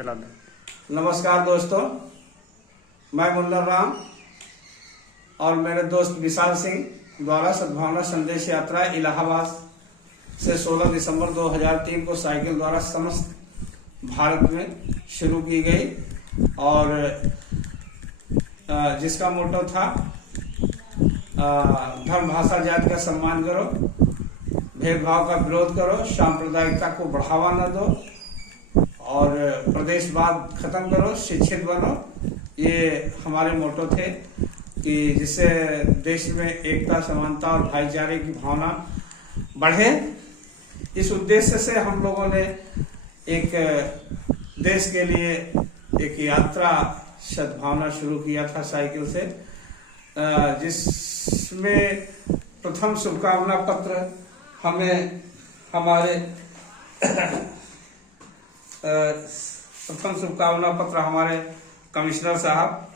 चला दो। नमस्कार दोस्तों, मैं मुन्ना राम और मेरे दोस्त विशाल सिंह द्वारा सद्भावना संदेश यात्रा इलाहाबाद से 16 दिसंबर 2003 को साइकिल द्वारा समस्त भारत में शुरू की गई और जिसका मोटो था धर्म भाषा जाति का सम्मान करो, भेदभाव का विरोध करो, सांप्रदायिकता को बढ़ावा न दो और प्रदेशवाद खत्म करो, शिक्षित बनो। ये हमारे मोटो थे कि जिससे देश में एकता, समानता और भाईचारे की भावना बढ़े। इस उद्देश्य से हम लोगों ने एक देश के लिए एक यात्रा सद्भावना शुरू किया था साइकिल से, जिसमें प्रथम शुभकामना पत्र हमें हमारे कमिश्नर साहब,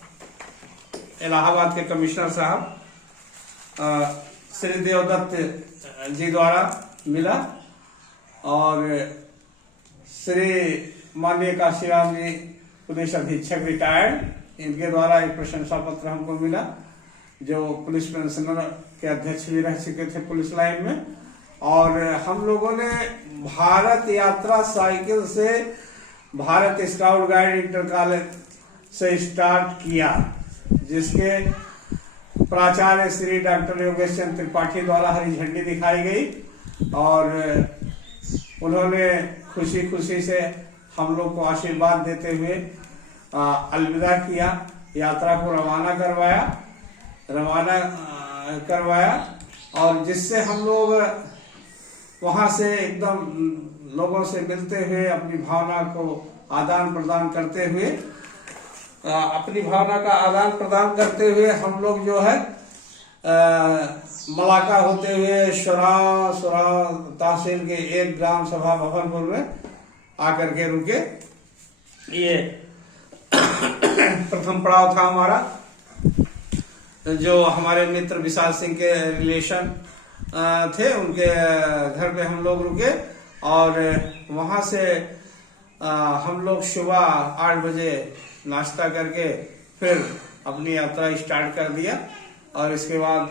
इलाहाबाद के कमिश्नर साहब श्री देवदत्त जी द्वारा मिला और श्री माननीय काशीराम जी पुलिस अधीक्षक रिटायर्ड, इनके द्वारा एक प्रशंसा पत्र हमको मिला, जो पुलिस पेंशनर के अध्यक्ष भी रह चुके थे पुलिस लाइन में। और हम लोगों ने भारत यात्रा साइकिल से Bharat scout guide inter college से स्टार्ट किया, जिसके प्राचार्य श्री डॉक्टर योगेश चंद्र त्रिपाठी द्वारा हरी झंडी दिखाई गई और उन्होंने खुशी खुशी से हम लोग को आशीर्वाद देते हुए अलविदा किया, यात्रा को रवाना करवाया और जिससे हम लोग वहां से एकदम लोगों से मिलते हुए अपनी भावना को आदान प्रदान करते हुए हम लोग जो है मुलाकात होते हुए सुरा तहसील के एक ग्राम सभा भवनपुर में आकर के रुके। ये प्रथम पड़ाव था हमारा, जो हमारे मित्र विशाल सिंह के रिलेशन थे, उनके घर पे हम लोग रुके और वहां से हम लोग सुबह 8 बजे नाश्ता करके फिर अपनी यात्रा स्टार्ट कर दिया और इसके बाद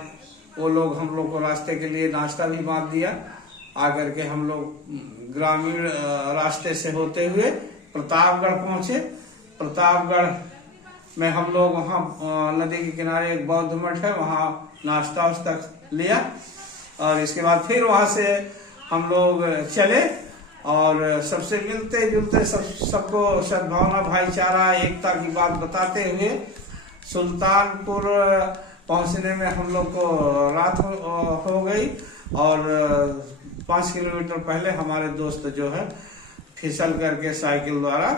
वो लोग हम लोग को रास्ते के लिए नाश्ता भी बांट दिया। आकर के हम लोग ग्रामीण रास्ते से होते हुए प्रतापगढ़ पहुंचे। प्रतापगढ़ में हम लोग वहाँ नदी के किनारे एक बौद्ध मठ है, वहाँ नाश्ता वास्ता लिया और इसके बाद फिर वहाँ से हम लोग चले और सबसे मिलते जुलते सबको सद्भावना, भाईचारा, एकता की बात बताते हुए सुल्तानपुर पहुंचने में हम लोग को रात हो गई और 5 किलोमीटर पहले हमारे दोस्त जो है फिसल करके साइकिल द्वारा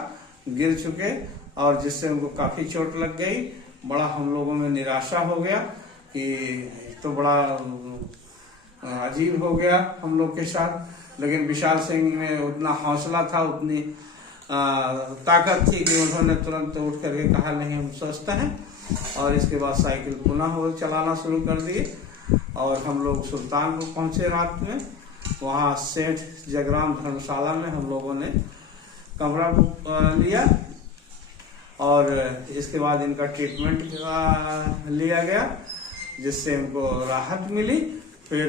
गिर चुके और जिससे उनको काफी चोट लग गई। बड़ा हम लोगों में निराशा हो गया कि तो बड़ा अजीब हो गया हम लोग के साथ, लेकिन विशाल सिंह में उतना हौसला था, उतनी ताकत थी कि उन्होंने तुरंत उठ करके कहा नहीं हम स्वस्थ हैं और इसके बाद साइकिल पुनः वो चलाना शुरू कर दिए और हम लोग सुल्तानपुर पहुंचे रात में। वहाँ सेठ जगराम धर्मशाला में हम लोगों ने कमरा लिया और इसके बाद इनका ट्रीटमेंट लिया गया, जिससे उनको राहत मिली। फिर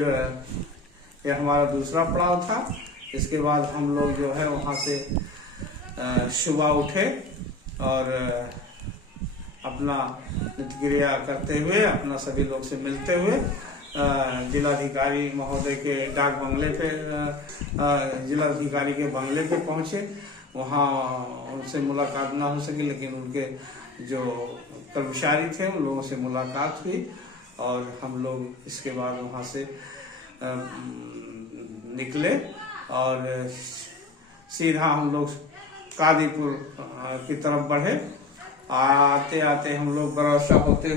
यह हमारा दूसरा पड़ाव था। इसके बाद हम लोग जो है वहाँ से सुबह उठे और अपना नित्यक्रिया करते हुए, अपना सभी लोग से मिलते हुए जिलाधिकारी महोदय के डाक बंगले पे, जिलाधिकारी के बंगले पे पहुंचे। वहाँ उनसे मुलाकात ना हो सकी, लेकिन उनके जो कर्मचारी थे उन लोगों से मुलाकात हुई और हम लोग इसके बाद वहाँ से निकले और सीधा हम लोग कादीपुर की तरफ बढ़े। आते आते हम लोग बरौसा होते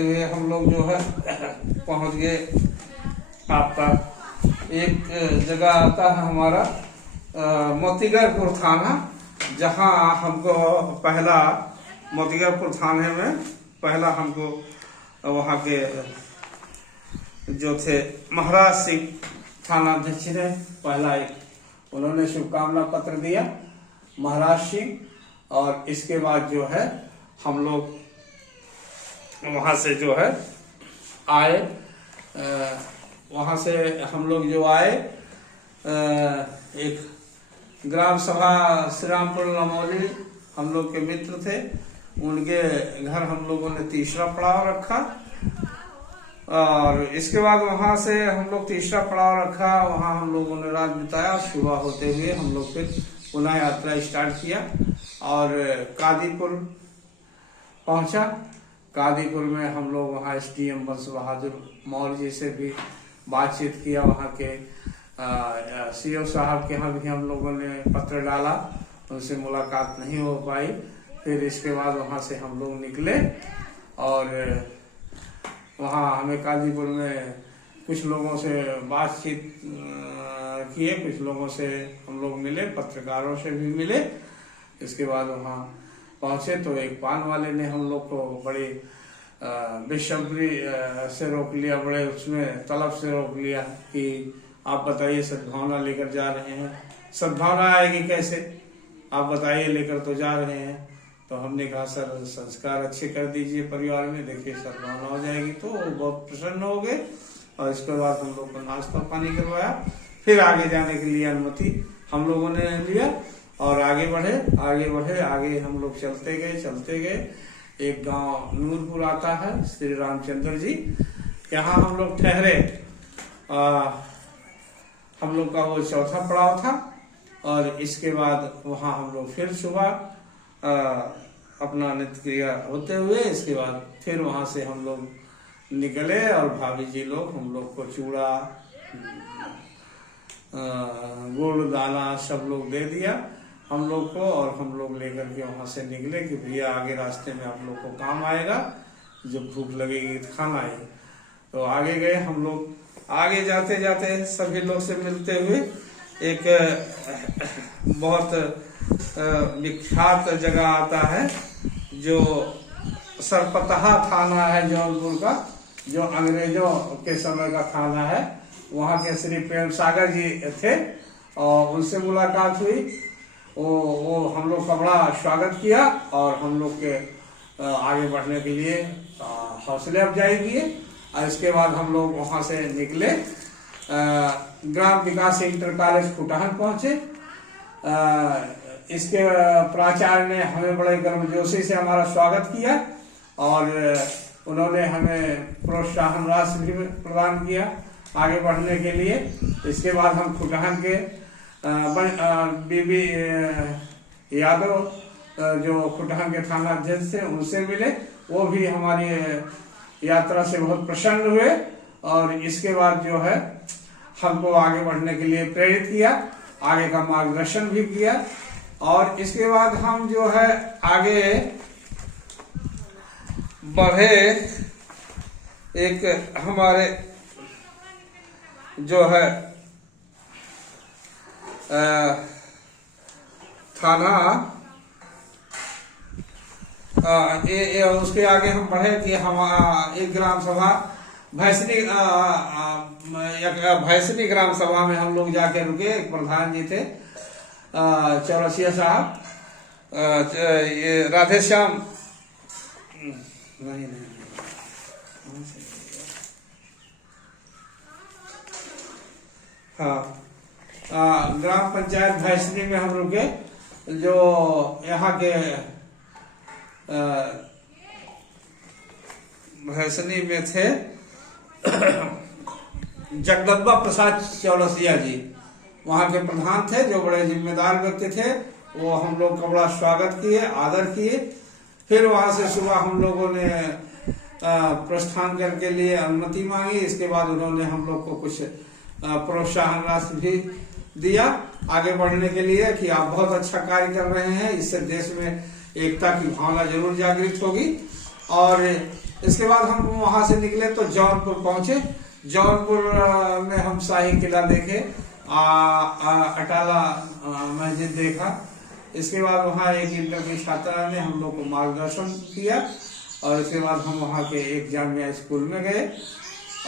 हुए हम लोग जो है पहुँच गए। आपका एक जगह आता है हमारा मोतीगरपुर थाना, जहाँ हमको पहला मोतीगरपुर थाने में पहला हमको वहाँ के जो थे महाराज सिंह थाना अध्यक्ष ने पहला एक उन्होंने शुभकामना पत्र दिया। महाराज सिंह। और इसके बाद जो है हम लोग वहां से जो है आए, वहां से हम लोग जो आए, एक ग्राम सभा श्री रामपुर लमौली हम लोग के मित्र थे, उनके घर हम लोगों ने तीसरा पड़ाव रखा। और इसके बाद वहां से हम लोग तीसरा पड़ाव रखा, वहां हम लोगों ने रात बिताया। सुबह होते हुए हम लोग फिर पुनः यात्रा स्टार्ट किया और कादीपुर पहुंचा। कादीपुर में हम लोग वहाँ SDM बंश बहादुर मौर्य जी से भी बातचीत किया। वहाँ के CO साहब के यहाँ भी हम लोगों ने पत्र डाला, उनसे मुलाकात नहीं हो पाई। फिर इसके बाद वहाँ से हम लोग निकले और वहाँ हमें कादीपुर में कुछ लोगों से बातचीत किए, कुछ लोगों से हम लोग मिले, पत्रकारों से भी मिले। इसके बाद वहाँ पहुंचे तो एक पान वाले ने हम लोग को बड़े बेसब्री से रोक लिया, बड़े उसमें तलब से रोक लिया कि आप बताइए सद्भावना लेकर जा रहे हैं, सद्भावना आएगी कैसे, आप बताइए, लेकर तो जा रहे हैं। तो हमने कहा सर संस्कार अच्छे कर दीजिए परिवार में, देखिए सद्भावना हो जाएगी। तो बहुत प्रसन्न हो गए और इसके बाद हम लोग को नाश्ता पानी करवाया। फिर आगे जाने के लिए अनुमति हम लोगों ने लिया और आगे बढ़े। आगे हम लोग चलते गए। एक गांव नूरपुर आता है, श्री रामचंद्र जी, यहाँ हम लोग ठहरे। हम लोग का वो चौथा पड़ाव था। और इसके बाद वहाँ हम लोग फिर सुबह अपना नित्य क्रिया होते हुए इसके बाद फिर वहाँ से हम लोग निकले और भाभी जी लोग हम लोग को चूड़ा गुड़ दाना सब लोग दे दिया हम लोग को। और हम लोग लेकर के वहां से निकले कि भैया आगे रास्ते में आप लोग को काम आएगा, जब भूख लगेगी तो खाना आएगी। तो आगे गए हम लोग। आगे जाते जाते सभी लोग से मिलते हुए एक बहुत विख्यात जगह आता है जो सरपतहा थाना है जौनपुर का, जो अंग्रेजों के समय का थाना है। वहाँ के श्री प्रेम सागर जी थे और उनसे मुलाकात हुई। वो हम लोग का बड़ा स्वागत किया और हम लोग के आगे बढ़ने के लिए हौसले अफजाई किए। और इसके बाद हम लोग वहाँ से निकले, ग्राम विकास इंटर कॉलेज खुटहन पहुँचे। इसके प्राचार्य ने हमें बड़े गर्मजोशी से हमारा स्वागत किया और उन्होंने हमें प्रोत्साहन राशि भी प्रदान किया आगे बढ़ने के लिए। इसके बाद हम खुटहन के बीबी यादव जो खुटहन के थाना अध्यक्ष थे उनसे मिले, वो भी हमारी यात्रा से बहुत प्रसन्न हुए और इसके बाद जो है हमको आगे बढ़ने के लिए प्रेरित किया, आगे का मार्गदर्शन भी किया। और इसके बाद हम जो है आगे बढ़े। एक हमारे जो है थाना उसके आगे हम बढ़े कि हम एक ग्राम सभा भैसनी ग्राम सभा में हम लोग जाके रुके। एक प्रधान जी थे चौरसिया साहब, ये राधे श्याम नहीं हाँ, ग्राम पंचायत भैसनी में हम रुके, जो यहाँ के भैसनी में थे जगदम्बा प्रसाद चौरसिया जी, वहाँ के प्रधान थे, जो बड़े जिम्मेदार व्यक्ति थे। वो हम लोग का बड़ा स्वागत किए, आदर किए। फिर वहाँ से सुबह हम लोगों ने प्रस्थान करके लिए अनुमति मांगी। इसके बाद उन्होंने हम लोग को कुछ प्रोत्साहन राशि भी दिया आगे बढ़ने के लिए कि आप बहुत अच्छा कार्य कर रहे हैं, इससे देश में एकता की भावना जरूर जागृत होगी। और इसके बाद हम वहां से निकले तो जौनपुर पहुंचे। जौनपुर में हम शाही किला देखे, अटाला मस्जिद देखा। इसके बाद वहाँ एक इंटर की छात्रा ने हम लोग को मार्गदर्शन किया और इसके बाद हम वहाँ के एक जामिया स्कूल में गए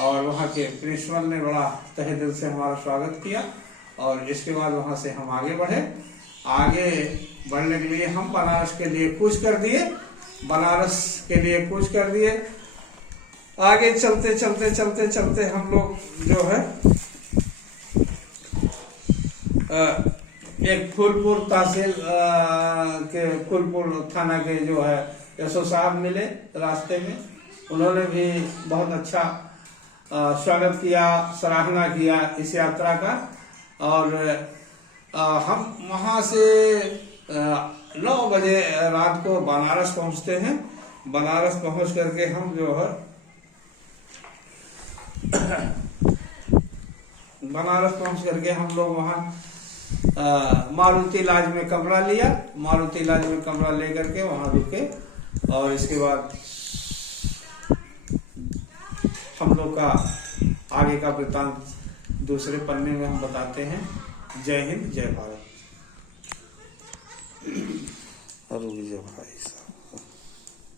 और वहाँ के प्रिंसिपल ने बड़ा तहे दिल से हमारा स्वागत किया। और इसके बाद वहाँ से हम आगे बढ़े। आगे बढ़ने के लिए हम बनारस के लिए कूच कर दिए, बनारस के लिए कूच कर दिए। आगे चलते चलते चलते चलते हम लोग जो है एक फूलपुर तहसील के फूलपुर थाना के जो है एसओ साहब मिले रास्ते में। उन्होंने भी बहुत अच्छा स्वागत किया, सराहना किया इस यात्रा का। और हम वहाँ से 9 बजे रात को बनारस पहुँचते हैं। बनारस पहुँच करके हम जो है बनारस पहुँच करके हम लोग वहाँ मारुति लॉज में कमरा लिया। मारुति लॉज में कमरा लेकर के वहाँ रुके और इसके बाद हम लोग का आगे का वृत्तांत दूसरे पन्ने में हम बताते हैं। जय हिंद, जय भारत और जय भाई।